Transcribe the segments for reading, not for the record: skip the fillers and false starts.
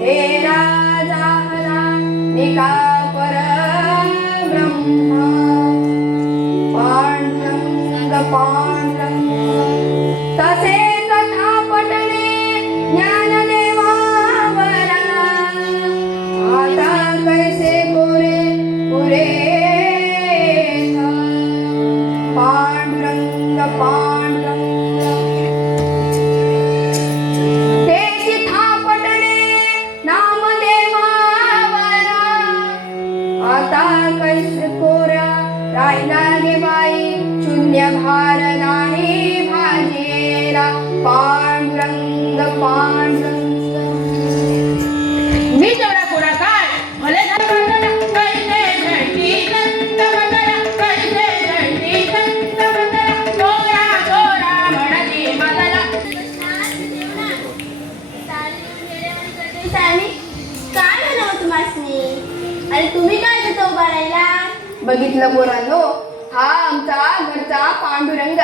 हे राजा निका परब्रह्म पांडुरंग पांडुरंग तसे कथा पटणे ज्ञानदेवावरा आता कैसे कोरे पुरे पांडुरंग पांडुरंग तेची थापटणे नामदेवावरा आता कैसे कोरा राहिला गे बाई शून्य भार नाही भाजेरा पांडुरंग पांडुरंग मी तेवढा कोणा काय भले कैसे झंडी संत मंगला कैसे झंडी संत मंगला चोरा चोरा म्हणती मला काय म्हणावं तुम्हासनी? अरे तुम्ही काय देतो उभारायला? बघितलं पोरांनो, हा आमचा घरचा पांडुरंग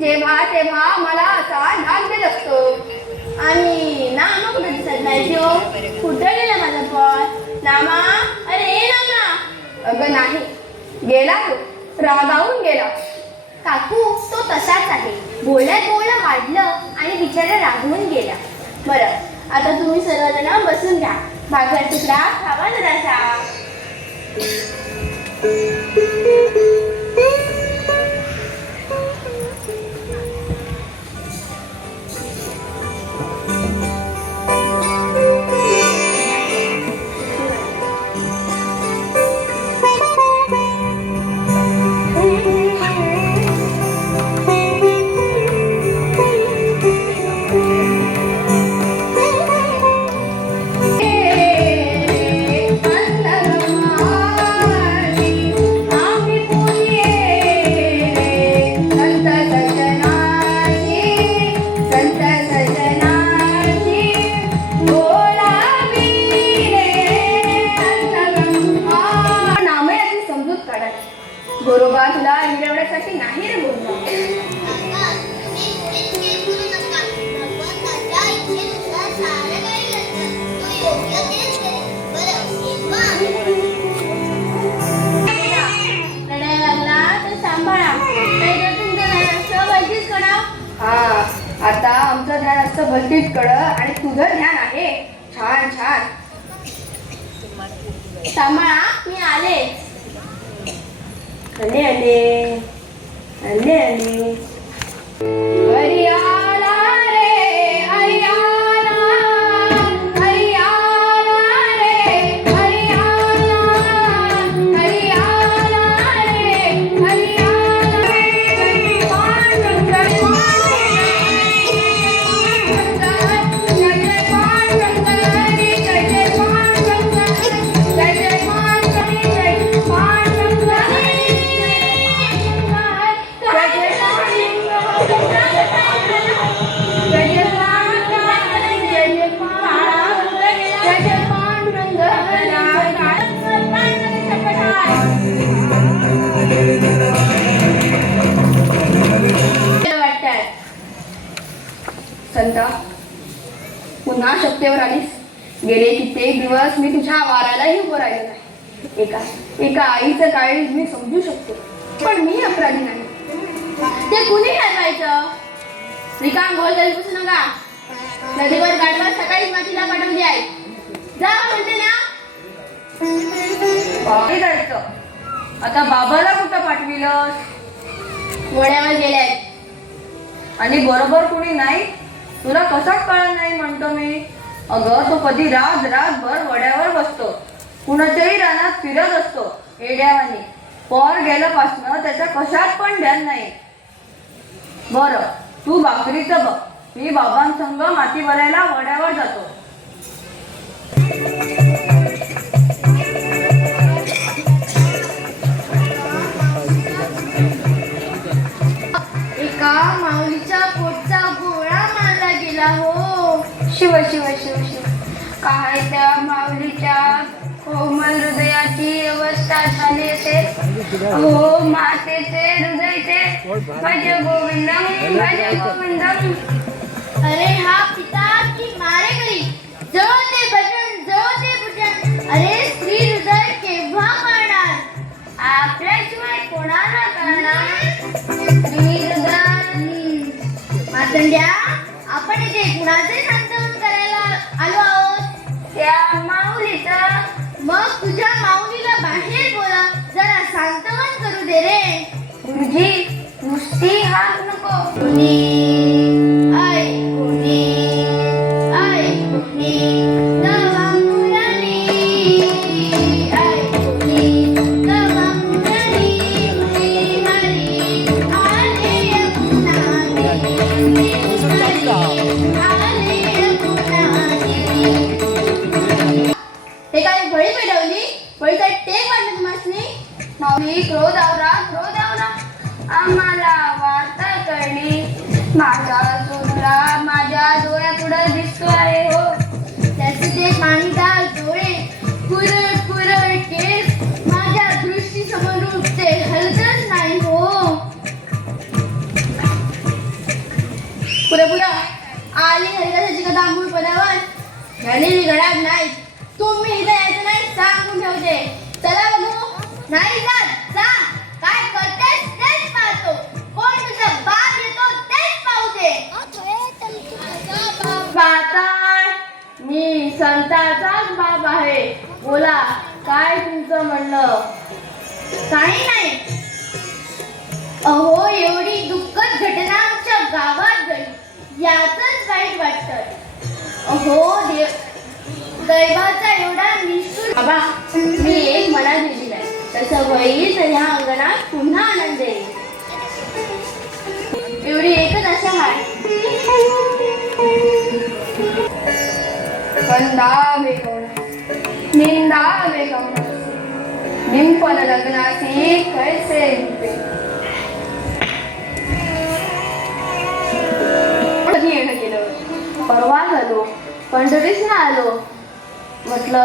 जेव्हा तेव्हा मला असा डाग देत असतो. आणि नामा कुठे दिसत नाही तो? कुठे गेला माझा पण नामा? अरे ए नामा. अगं नाही, गेला तो, रागावून गेला. काकू तो तसाच आहे, बोलण्यात बोलणं वाढलं आणि बिचारा रागवून गेला. बरं आता तुम्ही सर्वजण बसून घ्या, भाकर तुकडा खावा जरासा. गोरोबा तुला मिळवण्यासाठी नाही रे बोलला. हा आता आमचं ध्यान असतं भलतीच कड आणि तुझं ध्यान आहे. छान छान. सांभाळा, मी आले. आले आले आले आले. हरियाणा रे हरियाणा हरियाणा रे हरियाणा हरियाणा रे हरियाणा रे पांडुरंग जय जय पांडुरंग हरी जय जय पांडुरंग जय जय पांडुरंग जय पांडुरंग संता पुन्हा शक्तीवर आलीस. गेले कित्येक दिवस मी तुझ्या आवारालाही उभं राहिलो नाही. एका आईचं काळीज मी समजू शकतो, पण मी अपराधी नाही. ते कुणी ठरवायचं? रिकाम गोल तरी पुसू नका. नदीवर गाडवर सकाळीच मातीला पाठवली आहे. जा म्हणते ना. बाहेर जायचं. आता बाबाला कुठं पाठविलं? वड्यावर गेले आणि बरोबर कुणी नाही? तुला कसं कळलं नाही म्हणतो मी. अगं तो कधी रातभर वड्यावर बसतो, कुणाच्याही रानात फिरत असतो एड्यावानी. पर गेल्यापासनं त्याच्या कशात पण ध्यान नाही. बरं तू भाकरीचं बघ, मी बाबांसंग माती भरायला वड्यावर जातो. एका माऊलीच्या पोटचा गोळा मारला गेला हो. शिव शिव शिव शिव. काय त्या माऊलीच्या कोमल हृदयाची अवस्था झाली असेल. हो मातेचे हृदयचे भज गोविंदम भज गोविंदम. अरे हा पिता की मारेकरी, जवळ ते भजन ना मातंड्या, आपण इथे कुणाचे सांत्वन करायला आलो आहोत? त्या माऊलीचं. मग तुझ्या माऊलीला बाहेर बोला, जरा सांत्वन करू दे रे. गुरुजी, नुसती हाक नको. कोणी नवा मुलाने, कोणी नवा मुलाने, मुली हरी आले यमुना तीरी, आले यमुना तीरी. हे काय बळी पेटवली? बळीचा टेक वाटलं तुम्हासनी? माऊली, क्रोध आवरा, आम्हाला वार्ता कळली. माझा चुलला माझ्या डोळ्यापुढे दिसतो आहे हो. त्याचे ते पाणीदार डोळे, कुरळ कुरळ केस माझ्या दृष्टीसमोर उठते, हलतच नाही हो. पुरा आली हरिदासाची कथा आंघोळ पदावर झालेली घरात नाही. तुम्ही इथे यायचं नाही सांगून ठेवते. चला बघू. नाही जात, जा. काय करतेस तेच पाहतो. कोण तुझा बाप येतो तेच पाहू दे. पाताळ, मी संताचाच बाप आहे. बोला, काय तुमचं म्हणणं? काही नाही. अहो, एवढी दुःखद घटना आमच्या गावात घडली, यातच वाईट वाटतं. अहो देव, दैवाचा एवढा निष्ठुर. बाबा, मी एक मनात दिली नाही. तसं होईल तर ह्या अंगणात पुन्हा आनंद येईल. एवढी एकच आशा आहे. वंदा वेगवण निंदा वेगवण निंपन लग्नासी कैसे रूपे. कधी येणं केलं? परवा झालो, पंढरीस ना आलो. म्हटलं